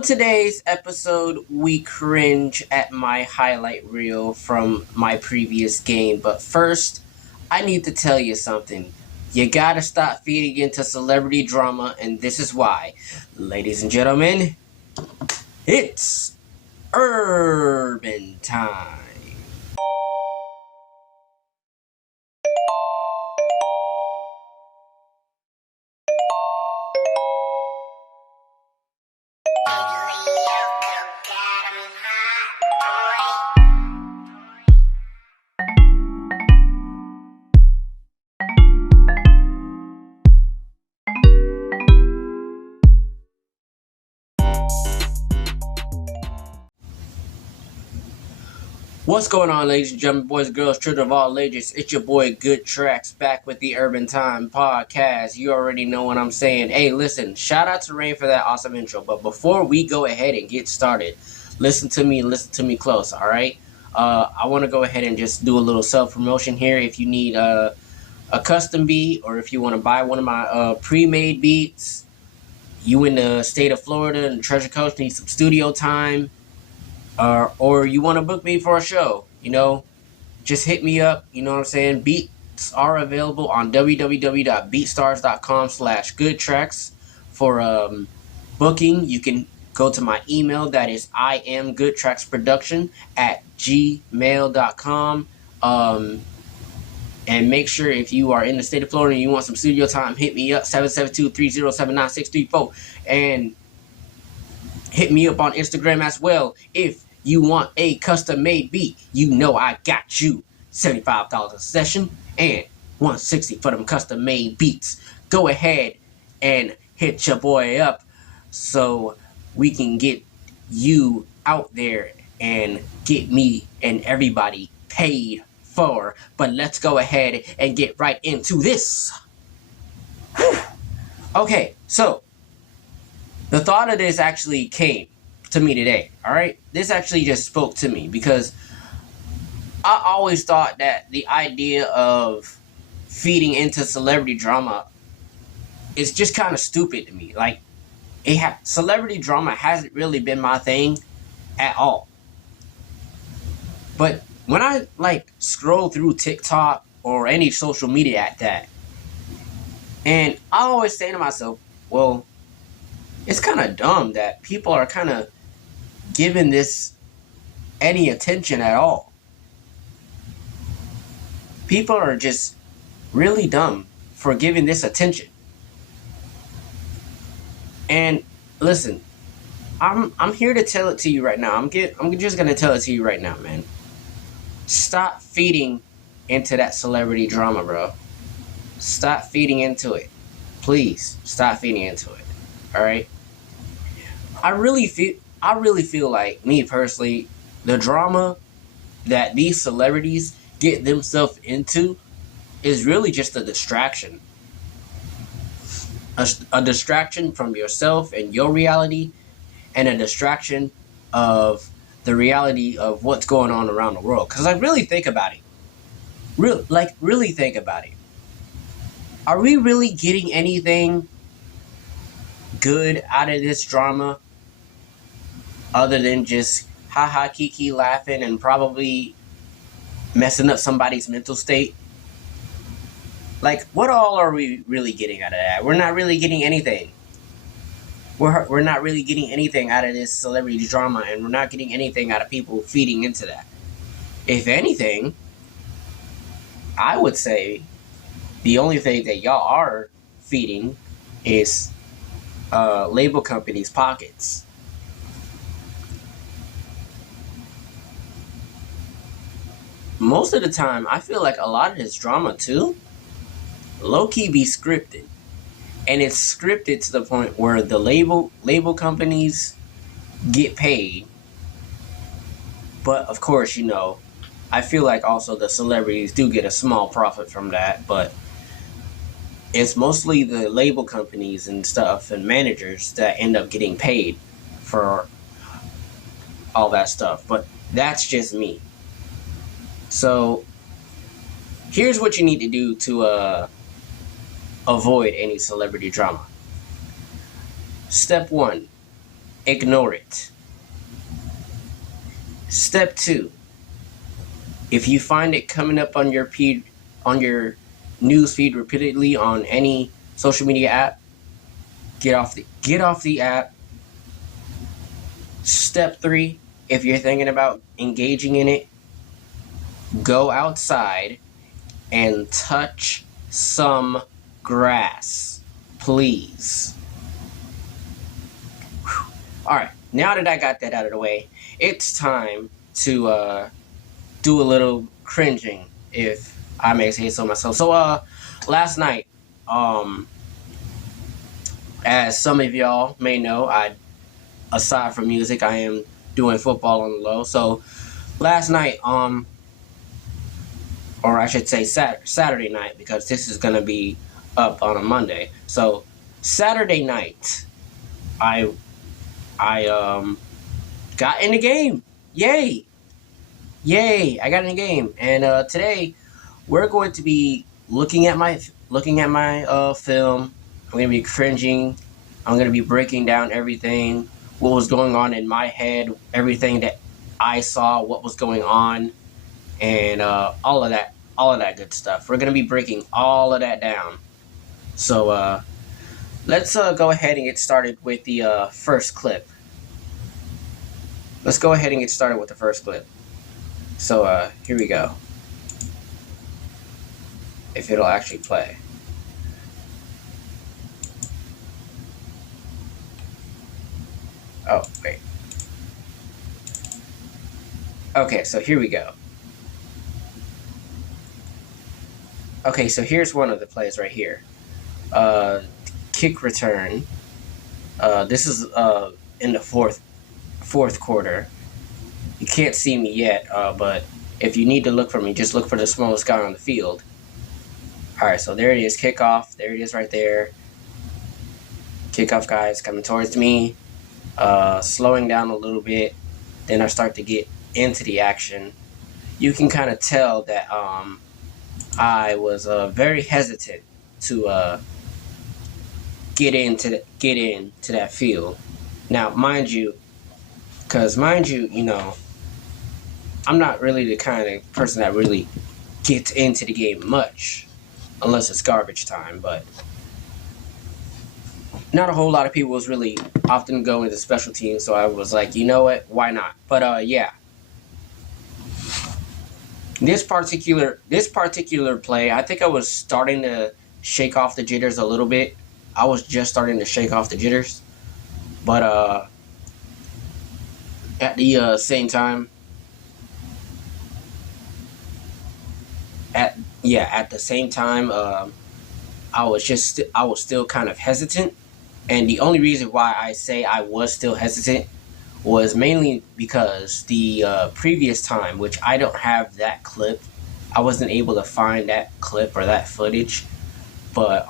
On today's episode, we cringe at my highlight reel from my previous game. But first, I need to tell you something. You gotta stop feeding into celebrity drama, and this is why. Ladies and gentlemen, it's Urban Time. What's going on, ladies and gentlemen, boys and girls, children of all ages? It's your boy Good Tracks back with the Urban Time podcast. You already know what I'm saying. Hey, listen, shout out to Rain for that awesome intro. But before we go ahead and get started, listen to me close, all right? I want to go ahead and just do a little self-promotion here. If you need a custom beat, or if you want to buy one of my pre-made beats, you in the state of Florida and Treasure Coast need some studio time, or you want to book me for a show, just hit me up. You know what I'm saying? Beats are available on www.beatstars.com/goodtracks for booking. You can go to my email, that is iamgoodtracksproduction@gmail.com. And make sure, if you are in the state of Florida and you want some studio time, hit me up 772-307-9634, and hit me up on Instagram as well. If you want a custom-made beat, you know I got you. $75 a session and $160 for them custom-made beats. Go ahead and hit your boy up so we can get you out there and get me and everybody paid for. But let's go ahead and get right into this. Okay, so the thought of this actually came to me today, all right? This actually just spoke to me because I always thought that the idea of feeding into celebrity drama is just kind of stupid to me. Like, celebrity drama hasn't really been my thing at all. But when I, scroll through TikTok or any social media at that, and I always say to myself, well, it's kind of dumb that people are kind of giving this any attention at all. People are just really dumb for giving this attention. And listen, I'm here to tell it to you right now. I'm just gonna tell it to you right now, man. Stop feeding into that celebrity drama, bro. Stop feeding into it. Please stop feeding into it. All right. I really feel like, me personally, the drama that these celebrities get themselves into is really just a distraction. A distraction from yourself and your reality, and a distraction of the reality of what's going on around the world. Because really think about it. Really think about it. Are we really getting anything good out of this drama other than just haha kiki laughing and probably messing up somebody's mental state? Like, what all are we really getting out of that? We're not really getting anything. We're not really getting anything out of this celebrity drama, and we're not getting anything out of people feeding into that. If anything, I would say the only thing that y'all are feeding is label companies' pockets. Most of the time, I feel like a lot of this drama too, low-key be scripted. And it's scripted to the point where the label companies get paid. But of course, I feel like also the celebrities do get a small profit from that. But it's mostly the label companies and stuff and managers that end up getting paid for all that stuff. But that's just me. So here's what you need to do to avoid any celebrity drama. Step 1, ignore it. Step 2, if you find it coming up on your news feed repeatedly on any social media app, get off the app. Step 3, if you're thinking about engaging in it, go outside and touch some grass, please. All right, now that I got that out of the way, it's time to do a little cringing, if I may say so myself. So, last night, as some of y'all may know, aside from music, I am doing football on the low. So, last night, or I should say Saturday night, because this is gonna be up on a Monday. So, Saturday night, I got in the game. Yay! I got in the game, and today we're going to be looking at my film. I'm gonna be cringing. I'm gonna be breaking down everything, what was going on in my head, everything that I saw, what was going on, and all of that good stuff. We're gonna be breaking all of that down. So let's go ahead and get started with the first clip. Let's go ahead and get started with the first clip. So here we go. If it'll actually play. Oh, wait. Okay, so here we go. Okay, so here's one of the plays right here. Kick return. This is in the fourth quarter. You can't see me yet, but if you need to look for me, just look for the smallest guy on the field. Alright, so there it is, kickoff. There it is right there. Kickoff guy is coming towards me. Slowing down a little bit. Then I start to get into the action. You can kind of tell that I was very hesitant to get into that field. Now, mind you, you know, I'm not really the kind of person that really gets into the game much, unless it's garbage time, but not a whole lot of people was really often going to special teams, so I was like, you know what, why not? But yeah. This particular play, I think I was starting to shake off the jitters a little bit. I was just starting to shake off the jitters. But at the same time, I was still kind of hesitant. And the only reason why I say I was still hesitant was mainly because the previous time, which I don't have that clip, I wasn't able to find that clip or that footage, but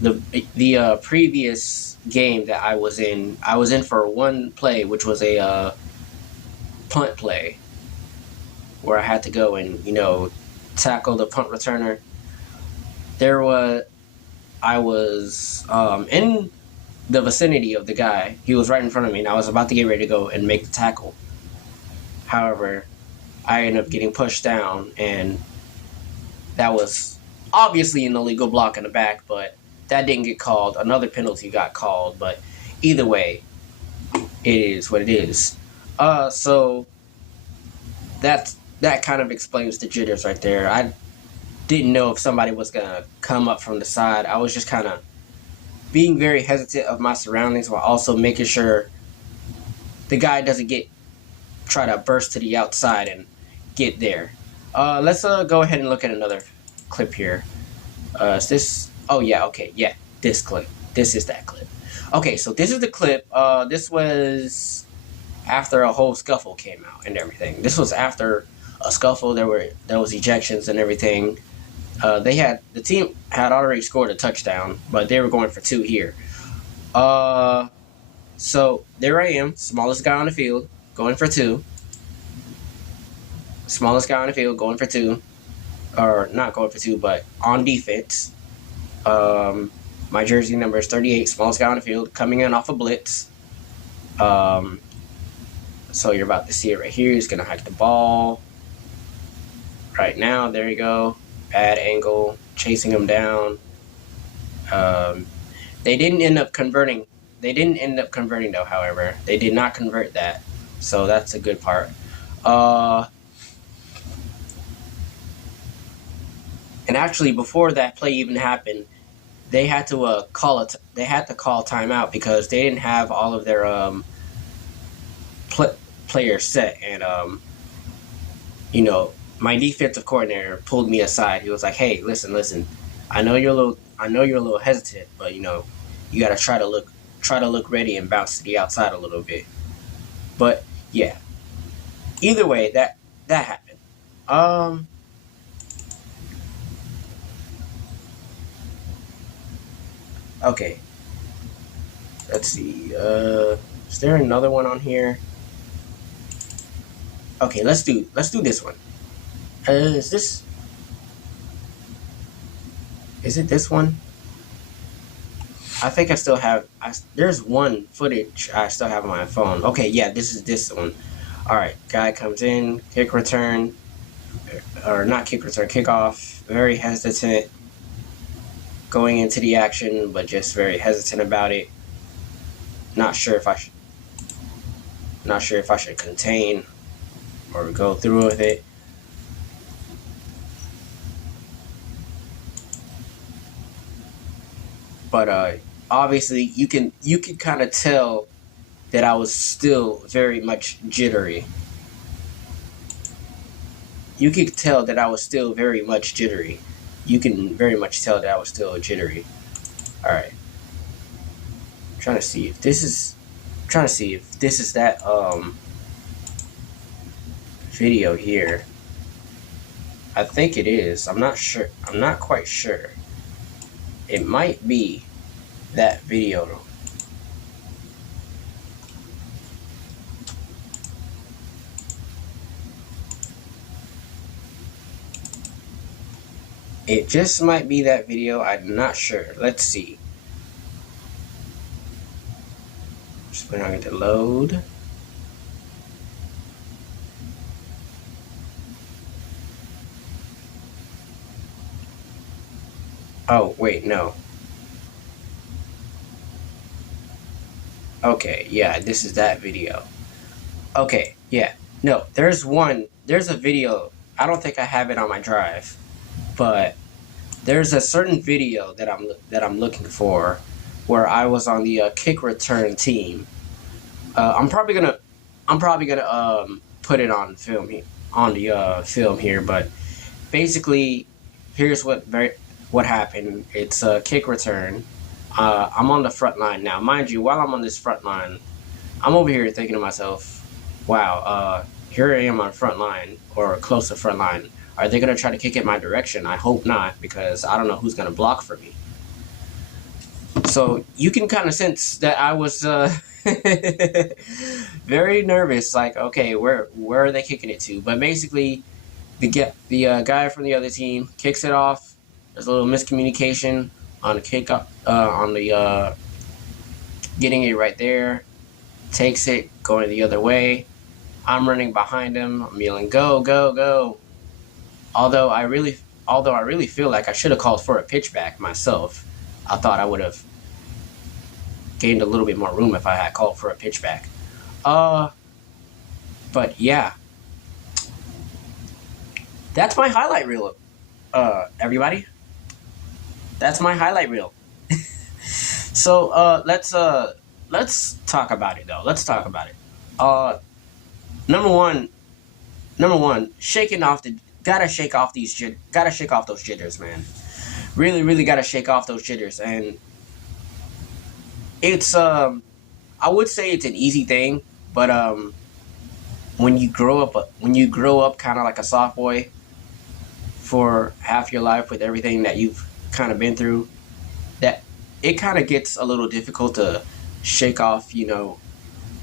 the previous game that I was in for one play, which was a punt play, where I had to go and, you know, tackle the punt returner. I was in the vicinity of the guy. He was right in front of me, and I was about to get ready to go and make the tackle. However, I ended up getting pushed down, and that was obviously an illegal block in the back, but that didn't get called. Another penalty got called, but either way, it is what it is. So that kind of explains the jitters right there. I didn't know if somebody was going to come up from the side. I was just kind of being very hesitant of my surroundings while also making sure the guy doesn't try to burst to the outside and get there. Let's go ahead and look at another clip here. Is this? Oh, yeah, okay, yeah, this clip. This is that clip. Okay, so this is the clip. This was after a whole scuffle came out and everything. This was after a scuffle. There was ejections and everything. The team had already scored a touchdown, but they were going for 2 here. So there I am, smallest guy on the field, going for 2. Smallest guy on the field, going for 2. Or not going for 2, but on defense. My jersey number is 38, smallest guy on the field, coming in off a blitz. So you're about to see it right here. He's going to hike the ball. Right now, there you go. Bad angle, chasing him down. They didn't end up converting. They didn't end up converting, though, however. They did not convert that. So that's a good part. And actually, before that play even happened, they had to call timeout because they didn't have all of their players set. And my defensive coordinator pulled me aside. He was like, "Hey, listen. I know you're a little hesitant, but you got to try to look ready and bounce to the outside a little bit." But yeah, either way, that happened. Okay. Let's see. Is there another one on here? Okay, let's do this one. Is it this one? I think I still have. There's one footage I still have on my phone. Okay, yeah, this is this one. All right, guy comes in, kick return, or not kick return, kickoff. Very hesitant going into the action, but just very hesitant about it. Not sure if I should contain or go through with it. But obviously, you can kind of tell that I was still very much jittery. You could tell that I was still very much jittery. You can very much tell that I was still jittery. All right. I'm trying to see if this is that video here. I think it is. I'm not sure. I'm not quite sure. It might be that video. It just might be that video. I'm not sure. Let's see. Just waiting on it to load. Oh, wait, no. Okay, yeah, this is that video. Okay, yeah. No, there's a video. I don't think I have it on my drive, but there's a certain video that I'm looking for where I was on the kick return team. I'm probably gonna put it on film here, but basically, here's what happened. It's a kick return. I'm on the front line now, mind you. While I'm on this front line, I'm over here thinking to myself, "Wow, here I am on front line or close to front line. Are they gonna try to kick it my direction? I hope not, because I don't know who's gonna block for me." So you can kind of sense that I was very nervous. Like, okay, where are they kicking it to? But basically, the guy from the other team kicks it off. There's a little miscommunication on the kickoff, on the getting it right there. Takes it, going the other way. I'm running behind him. I'm yelling, "Go, go, go!" Although I really feel like I should have called for a pitchback myself. I thought I would have gained a little bit more room if I had called for a pitchback. But yeah, that's my highlight reel. Everybody, that's my highlight reel. So let's talk about it though. Let's talk about it. Number one, gotta shake off those jitters, man. Really gotta shake off those jitters, and it's I would say it's an easy thing, but when you grow up kind of like a soft boy for half your life with everything that you've kind of been through, that it kind of gets a little difficult to shake off,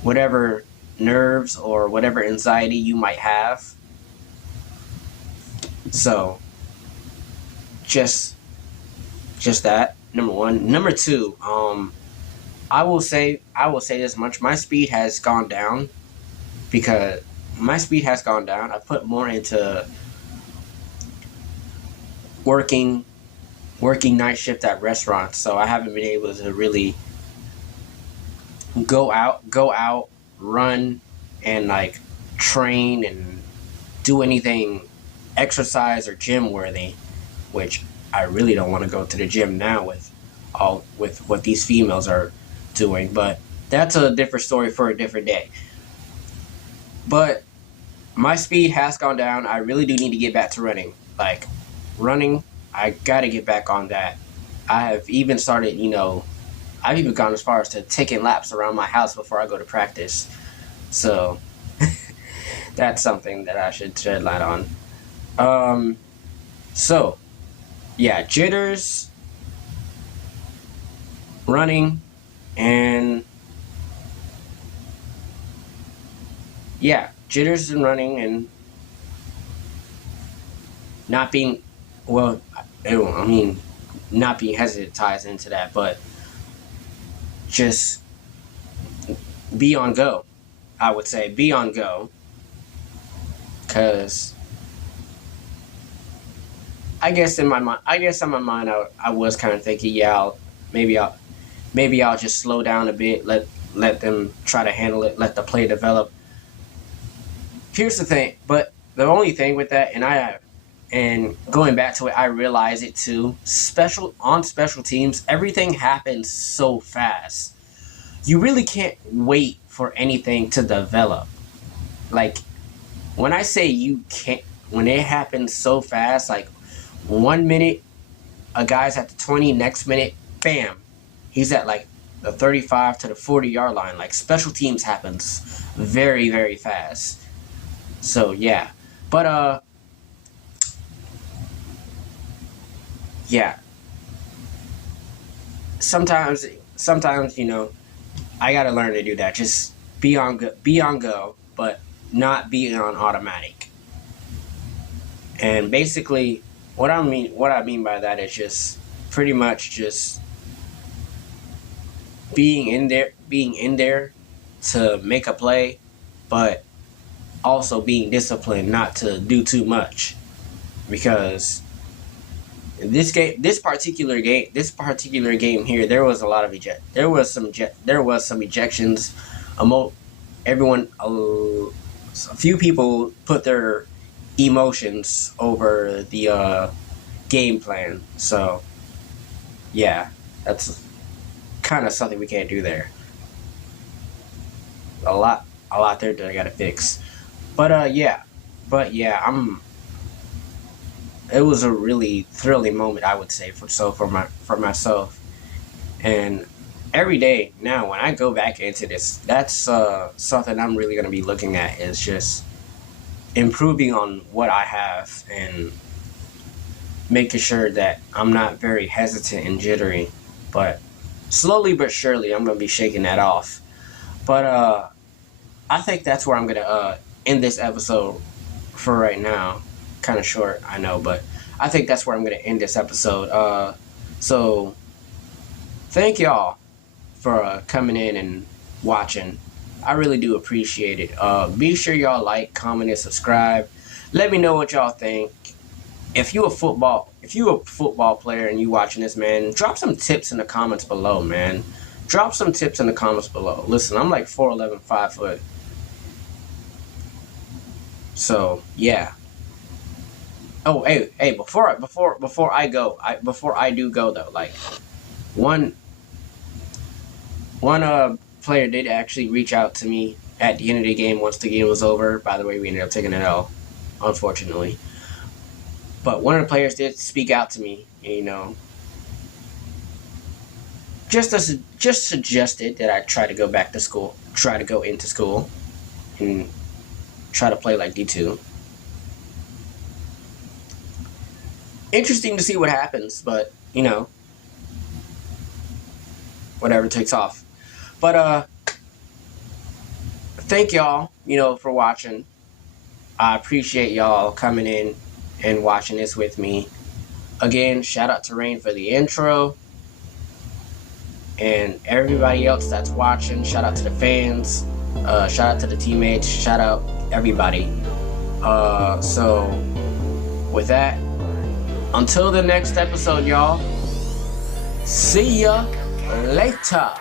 whatever nerves or whatever anxiety you might have. So just that. Number one. Number two. I will say this much. My speed has gone down because I put more into working night shift at restaurants, so I haven't been able to really go out, run, and like train and do anything exercise or gym worthy, which I really don't want to go to the gym now with what these females are doing. But that's a different story for a different day. But my speed has gone down. I really do need to get back to running. Like running, I gotta get back on that. I have even started, I've even gone as far as to taking laps around my house before I go to practice. So that's something that I should shed light on. So yeah, jitters, running, and yeah, jitters and running and not being, well, I mean, not being hesitant ties into that, but just be on go. I would say be on go, because I guess in my mind, I was kind of thinking, yeah, maybe I'll just slow down a bit, let them try to handle it, let the play develop. Here's the thing, but the only thing with that, and going back to it, I realize it too. Special teams, everything happens so fast. You really can't wait for anything to develop. Like when I say you can't, when it happens so fast, like 1 minute a guy's at the 20, next minute, bam, he's at like the 35 to the 40-yard line. Like special teams happens very, very fast. So yeah, but yeah. Sometimes I gotta learn to do that. Just be on go, but not be on automatic. And basically, what I mean by that is just pretty much just being in there to make a play, but also being disciplined not to do too much, because in this particular game here, there was a lot of there was some ejections. A few people put their emotions over the game plan. So yeah, that's kind of something we can't do there. A lot there that I gotta fix. But yeah, it was a really thrilling moment, I would say, for myself. And every day now, when I go back into this, that's something I'm really gonna be looking at, is just improving on what I have and making sure that I'm not very hesitant and jittery. But slowly but surely, I'm gonna be shaking that off. But I think that's where I'm gonna end this episode for right now. Kind of short, I know, but I think that's where I'm gonna end this episode. So thank y'all for coming in and watching. I really do appreciate it. Be sure y'all like, comment, and subscribe. Let me know what y'all think. If you a football player and you watching this, man, drop some tips in the comments below, man. Drop some tips in the comments below. Listen, I'm like 4'11", 5 foot. So yeah. Oh, hey! Before I do go though, like one player did actually reach out to me at the end of the game once the game was over. By the way, we ended up taking an L, unfortunately. But one of the players did speak out to me, just suggested that I try to go back to school, try to go into school, and try to play like D2. Interesting to see what happens, but whatever takes off. But thank y'all, for watching. I appreciate y'all coming in and watching this with me. Again, shout out to Rain for the intro. and everybody else that's watching. Shout out to the fans. Shout out to the teammates. Shout out everybody. So with that, until the next episode, y'all. See ya later.